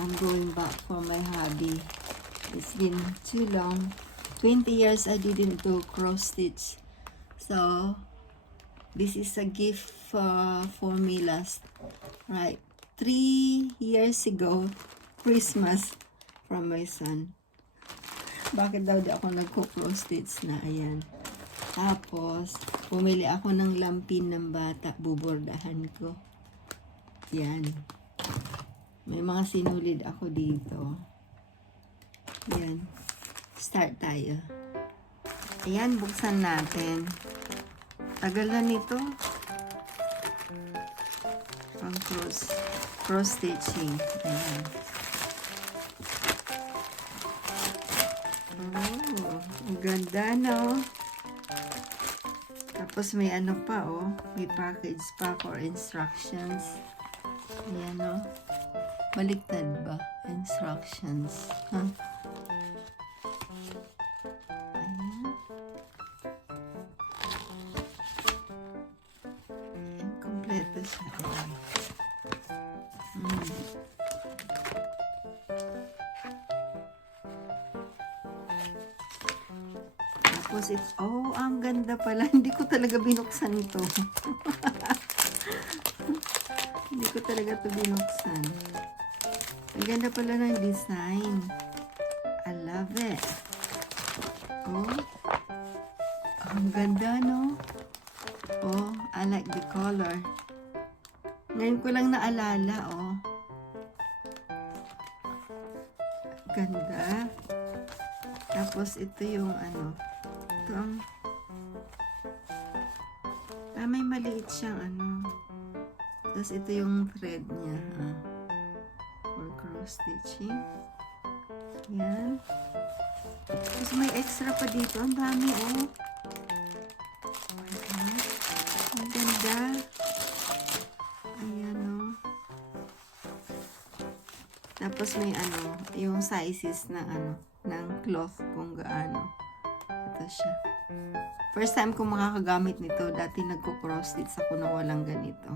I'm going back for my hobby. It's been too long. 20 years I didn't do cross stitch. So, this is a gift for me last, right, 3 years ago, Christmas, from my son. Bakit daw di ako nagko-cross stitch na, ayan. Tapos, pumili ako ng lampin ng bata, bubordahan ko. Yan. May mga sinulid ako dito. Yan. Start tayo. Ayan, buksan natin. Tagal na nito. Pang cross stitching. Ayan. Oh, ang ganda, no? Tapos may ano pa, oh. May package pa for instructions. Ayan, no? Baliktad ba? Instructions. Huh? Ayan. Ayan, kompleto siya. Tapos it's, oh, ang ganda pala. Hindi ko talaga binuksan ito. Hindi ko talaga ito binuksan. Ang ganda pala ng design. I love it. Oh, ang ganda, no? Oh, I like the color. Ngayon ko lang naalala, oh. Ganda. Tapos ito yung ano, ito ang may maliit siyang ano. Tapos ito yung thread niya, for cross stitching. Yan. Tapos may extra pa dito. Ang dami, oh. Ang ganda. Ayan, oh. Tapos may ano, yung sizes ng ano, ng cloth kung gaano. Ito siya. First time ko makakagamit nito. Dati nagko-cross stitch ako na walang ganito.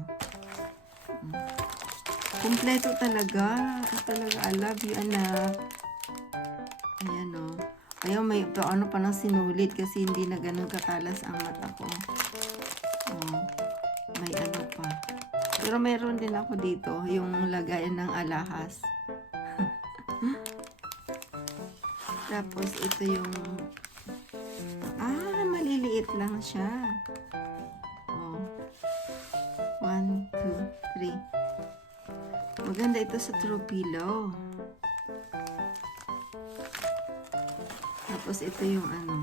Kompleto talaga. Talaga, I love you, anak. Ayan, o. Ayaw, may ano pa nang sinulit kasi hindi na ganun katalas ang mata ko. Oh, may ano pa. Pero meron din ako dito, yung lagayan ng alahas. Tapos, ito yung maliliit lang siya. Oh. 1, 2, 3. Maganda ito sa throw pillow. Tapos ito yung ano,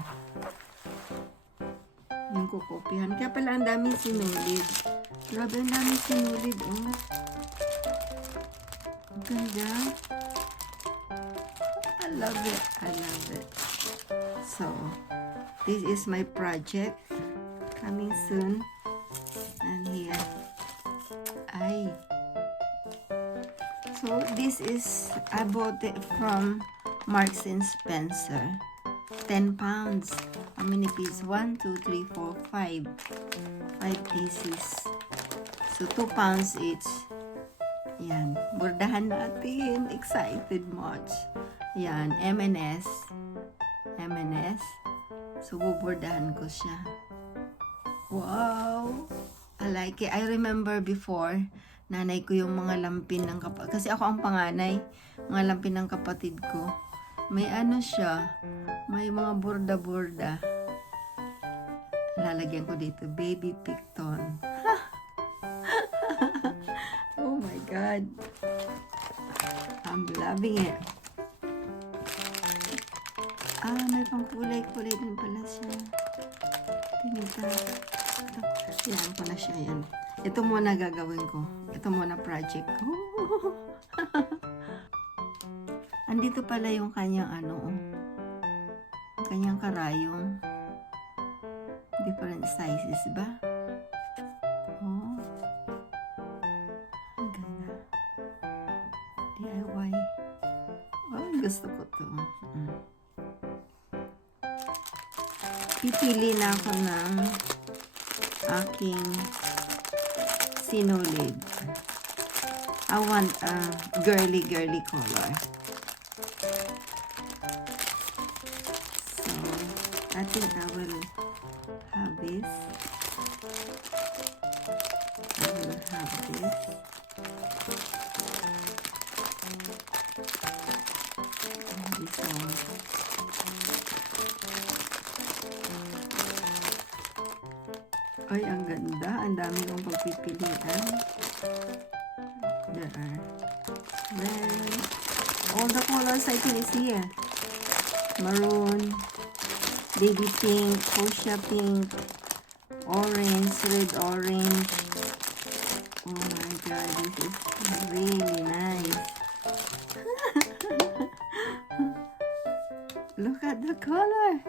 yung kukopihan. Kaya pala ang daming sinulid. Grabe, ang daming sinulid, oh. Ang ganda. I love it. I love it. So, this is my project coming soon. And here, so this is, I bought it from Marks and Spencer. 10 pounds. How many pieces? 1, 2, 3, 4, 5. 5 pieces. So 2 pounds each. Yan. Bordahan natin. Excited much. Yan. M&S. So bubordahan ko siya. Wow! I like it. I remember before, nanay ko yung mga lampin ng kapatid. Kasi ako ang panganay. Mga lampin ng kapatid ko. May ano siya. May mga borda-borda. Lalagyan ko dito. Baby Picton. Oh my God. I'm loving it. May pang kulay-kulay din pala siya. Tinita. Yan ko na siya, yan. Ito muna gagawin ko. Ito muna project ko. Andito pala yung kanyang ano, kanyang karayong. Different sizes ba? Oh. Ang ganda. DIY. Oh, gusto ko to. Pipili na ako ng aking sinulid. I want a girly color. So I think I will have this. I will have this. And this one. Ay, ang ganda. Ang dami kong pagpipilian. There are red. All the colors I think is here. Maroon, baby pink, fuchsia pink, orange, red orange. Oh my god, this is really nice. Look at the color.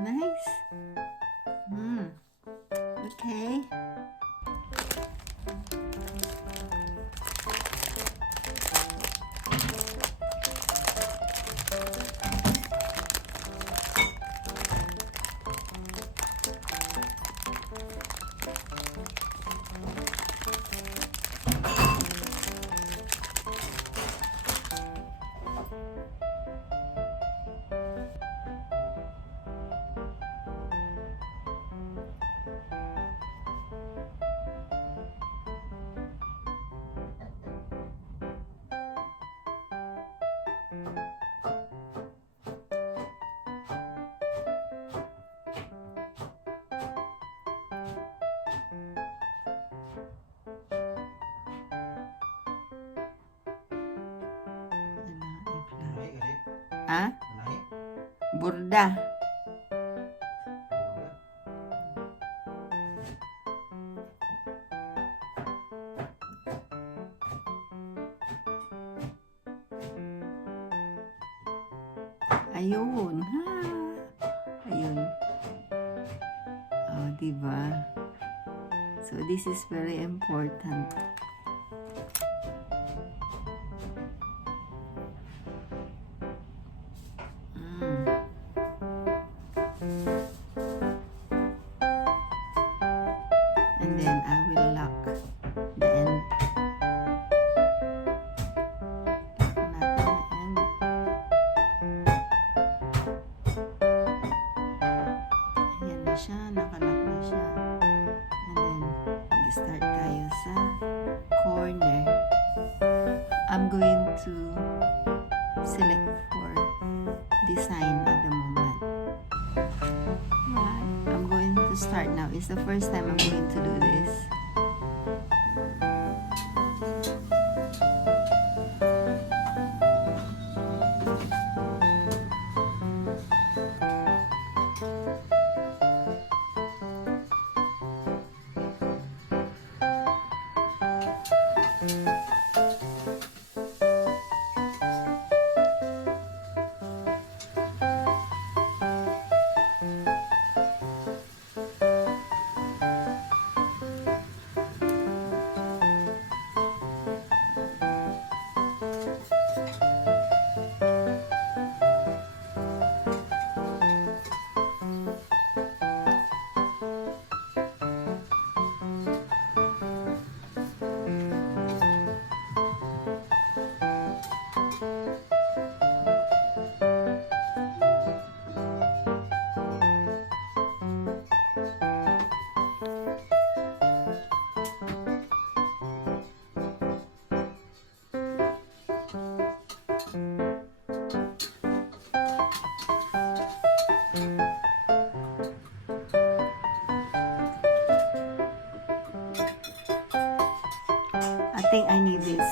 Nice. Okay. Ah? Burda. Ayun. Ha. Ayun. Oh, diba? So, this is very important. And then I will lock the end. Lock natin the end. Ayan na siya, nakalock na siya. And then, mag-start tayo sa corner. I'm going to select for design at the moment. Right. I'm going to start now. It's the first time I'm going to do this. I think I need this.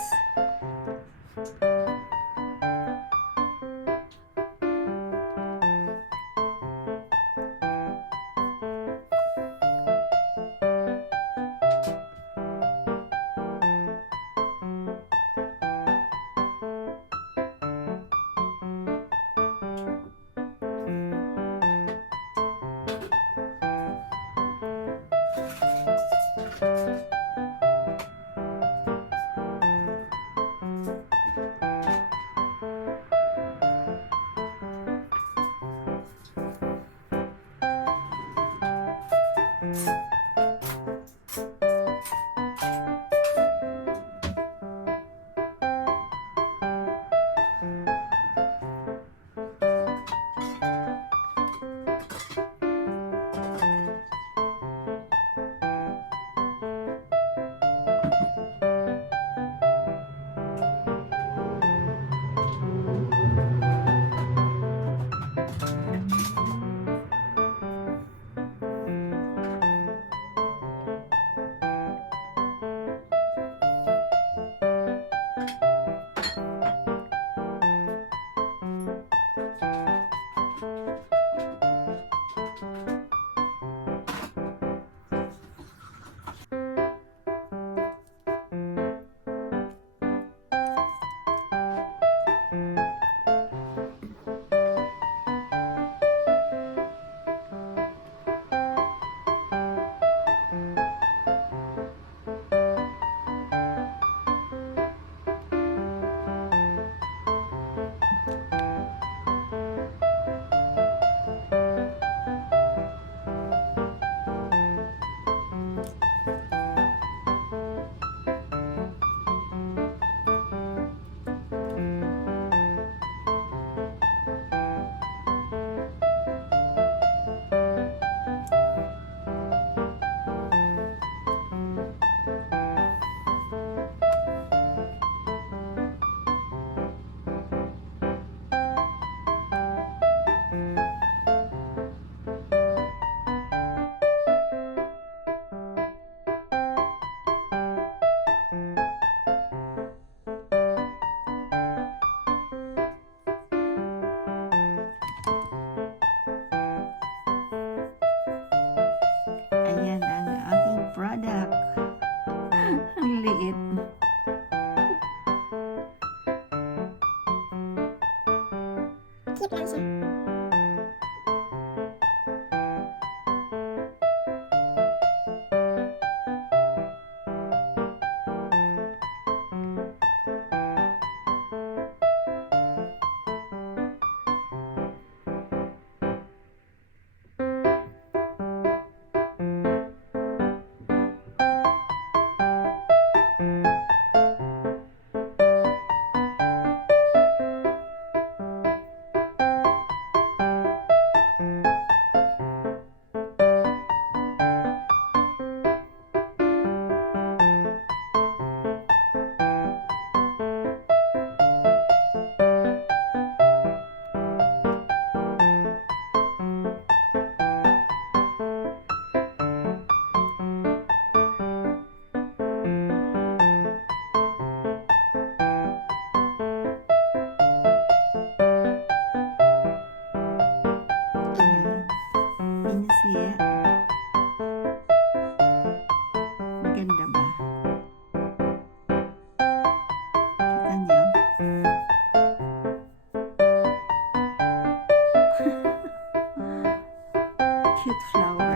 cute lang siya. Ayan. Can you see it? Maganda ba? Kita niyo? Cute flower.